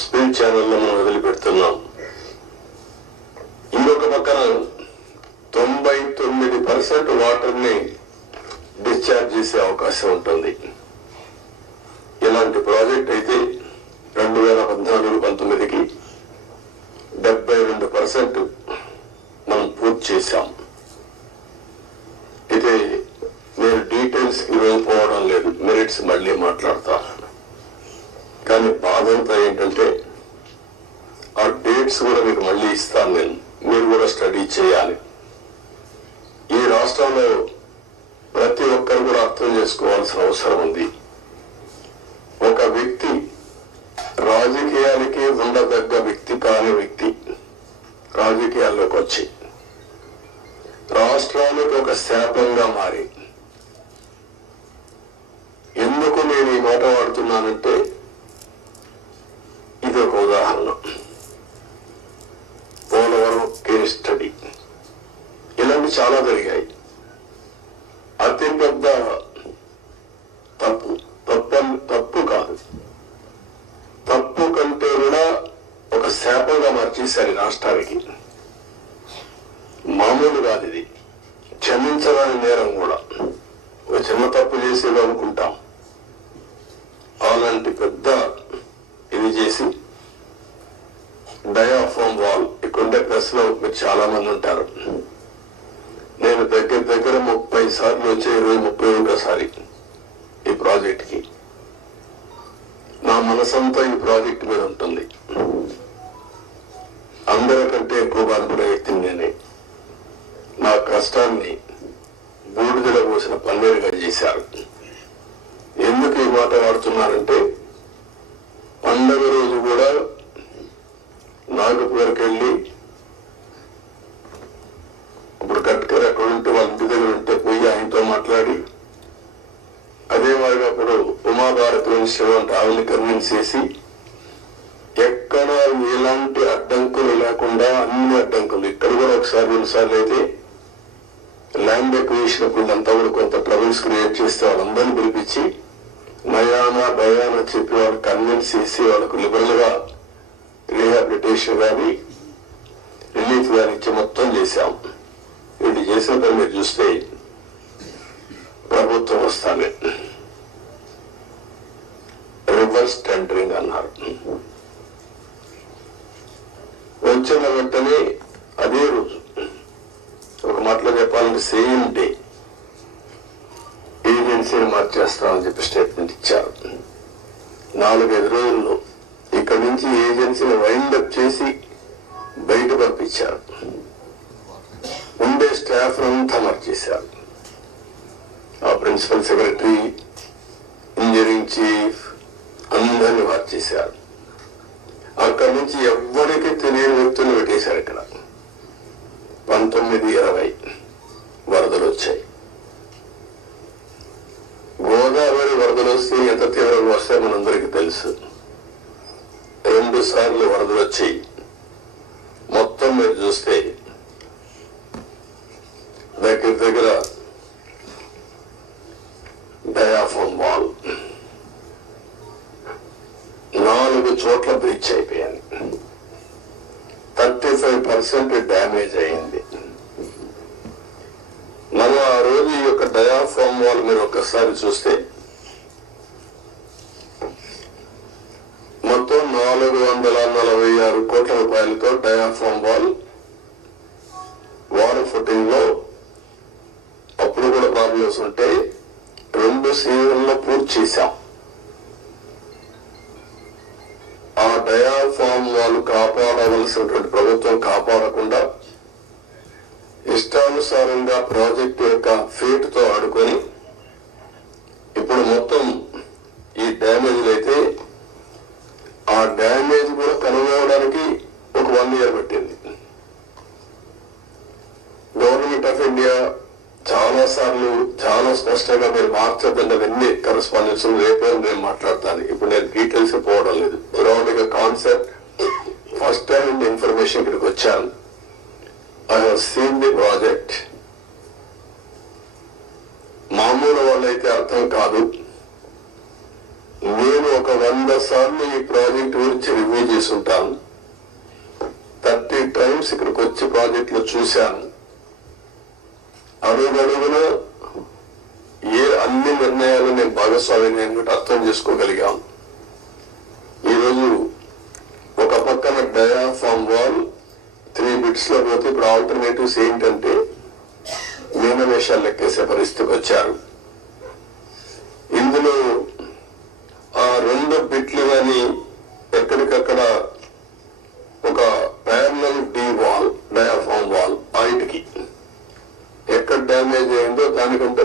Spill ఛానల్లో మనం వదిలిపెడుతున్నాం. ఇంకొక పక్కన 99% వాటర్ని డిశ్చార్జ్ చేసే అవకాశం ఉంటుంది. ఇలాంటి ప్రాజెక్ట్ అయితే 2014-19కి 72% మనం పూర్తి చేశాం. అయితే నేను డీటెయిల్స్ ఈరోజు పోవడం లేదు, మెరిట్స్ మళ్ళీ మాట్లాడతాను. కానీ బాధ అంతా ఏంటంటే ఆ డేట్స్ కూడా మీకు మళ్ళీ ఇస్తాను నేను, మీరు కూడా స్టడీ చేయాలి. ఈ రాష్ట్రంలో ప్రతి ఒక్కరు కూడా అర్థం చేసుకోవాల్సిన అవసరం ఉంది. ఒక వ్యక్తి రాజకీయాలకి ఉండదగ్గ వ్యక్తి కాని వ్యక్తి రాజకీయాల్లోకి వచ్చి రాష్ట్రానికి ఒక శాపంగా మారి, ఎందుకు నేను ఈ మాట వాడుతున్నానంటే ఇది ఒక ఉదాహరణ. పోలవరం కేస్ స్టడీ ఇలాంటి చాలా జరిగాయి. అతి పెద్ద తప్పు కాదు, తప్పు కంటే కూడా ఒక శాపంగా మార్చేశారు రాష్ట్రానికి. మామూలు కాదు ఇది, క్షమించరాని నేరం కూడా. ఒక చిన్న తప్పు చేసేది అనుకుంటాం, అలాంటి పెద్ద ఇది చేసి డయాఫామ్ వాల్. ఇక్కడుండే ప్రెస్ లో మీరు చాలా మంది ఉంటారు. నేను దగ్గర 30 సార్లు వచ్చే 31సారి ఈ ప్రాజెక్ట్ కి. నా మనసంతా ఈ ప్రాజెక్ట్ మీద ఉంటుంది. అందరికంటే ఎక్కువ బాధపడే వ్యక్తిని నేనే. నా కష్టాన్ని బూడిదలో పోసిన పన్నీరుగా చేశారు. ఎందుకు ఈ మాట వాడుతున్నానంటే, పండగ రోజు కూడా నాగపూర్కి వెళ్ళి, ఇప్పుడు గట్కర్ ఎక్కడ ఉంటే వాళ్ళ ఇంటి దగ్గర ఉంటే పోయి ఆయనతో మాట్లాడి, అదే మాదిరిగా అప్పుడు ఉమాభారతి మినిస్టర్ అంటే ఆవిడని కన్విన్స్ చేసి, ఎక్కడ ఎలాంటి అడ్డంకులు లేకుండా అన్ని అడ్డంకులు, ఇక్కడ కూడా ఒకసారి 2 సార్లు అయితే ల్యాండ్ ఎక్విజిషన్ వీళ్ళంతా కూడా కొంత ట్రబుల్స్ క్రియేట్ చేస్తే వాళ్ళందరినీ పిలిపించి నయానా భయానా చెప్పి వాళ్ళు కన్విన్స్ చేసి వాళ్ళకు లిబరల్ గా రీహాబిలిటేషన్ కానీ రిలీఫ్ కానీ ఇచ్చి మొత్తం చేశాం. వీళ్ళు చేసిన పని మీరు చూస్తే ప్రభుత్వం వస్తానే రివర్స్ టెండరింగ్ అన్నారు. వచ్చిన వెంటనే అదే రోజు, ఒక మాటలో చెప్పాలంటే సేమ్ డే ఏజెన్సీని మార్చేస్తామని చెప్పి స్టేట్మెంట్ ఇచ్చారు. 4-5 రోజుల్లో ఇక్కడి నుంచి ఏజెన్సీని వైండప్ చేసి బయట పంపించారు. ఉండే స్టాఫ్ అంతా మార్చేశారు. ఆ ప్రిన్సిపల్ సెక్రటరీ, ఇంజనీరింగ్ చీఫ్ అందరినీ మార్చేశారు. అక్కడి నుంచి ఎవ్వరికి తెలియని వ్యక్తులు పెట్టేశారు. ఇక్కడ 19-20 వరదలు వచ్చాయి. గోదావరి వరదలు వస్తే ఎంత తీవ్రంగా వస్తాయో మనందరికీ తెలుసు. 2 సార్లు వరదలు వచ్చాయి. మొత్తం మీరు చూస్తే దగ్గర డయాఫామ్ వాల్ 4 చోట్ల బ్రీచ్ అయిపోయాయి. 35% డ్యామేజ్ అయింది. మనం ఆ రోజు ఈ యొక్క డయాఫామ్ వాల్ మీరు ఒక్కసారి చూస్తే మొత్తం 446 కోట్ల రూపాయలతో డయాఫామ్ వాల్ వాటర్ ఫుటింగ్ లో అప్పుడు కూడా ప్రాబ్లమ్స్ ఉంటే 2 సీజన్లో పూర్తి చేశాం. ఆ డయాఫామ్ వాళ్ళు కాపాడవలసినటువంటి ప్రభుత్వం కాపాడకుండా ఇష్టానుసారంగా ప్రాజెక్టు యొక్క ఫేట్ తో ఆడుకొని ఇప్పుడు మొత్తం ఈ డ్యామేజ్లు అయితే ఆ డ్యామేజ్ కూడా కనుగొనడానికి ఒక 1 year పట్టింది. గవర్నమెంట్ ఆఫ్ ఇండియా చాలా సార్లు చాలా స్పష్టంగా మీరు మార్చదండి అవన్నీ కరెస్పాండెన్స్ రేపే నేను మాట్లాడతాను. ఇప్పుడు నేను డీటెయిల్స్ పోవడం లేదు. గ్రౌండ్ గా కాన్సెప్ట్ ఫస్ట్ టైం ఇన్ఫర్మేషన్ ఇక్కడికి వచ్చాను. I have seen the project. మామూలు వాళ్ళైతే అర్థం కాదు. నేను ఒక 100 సార్లు ఈ ప్రాజెక్ట్ గురించి రివ్యూ చేసి ఉంటాను. 30 టైమ్స్ ఇక్కడికి వచ్చి ప్రాజెక్ట్ లో చూశాను. అడుగడుగున అన్ని నిర్ణయాలు నేను భాగస్వామ్యం అర్థం చేసుకోగలిగాను. ఈరోజు ఒక పక్కన డయాఫామ్ వాల్ 3 బిట్స్ లో పోతే ఇప్పుడు ఆల్టర్నేటివ్స్ ఏంటంటే మీనమేషాలు లెక్కేసే పరిస్థితికి వచ్చారు. ఇందులో ఆ 2 బిట్లు కానీ ఎక్కడికక్కడ ఒక parallel D wall, diaphragm wall height కి ఎక్కడ డ్యామేజ్ అయిందో దానికంటే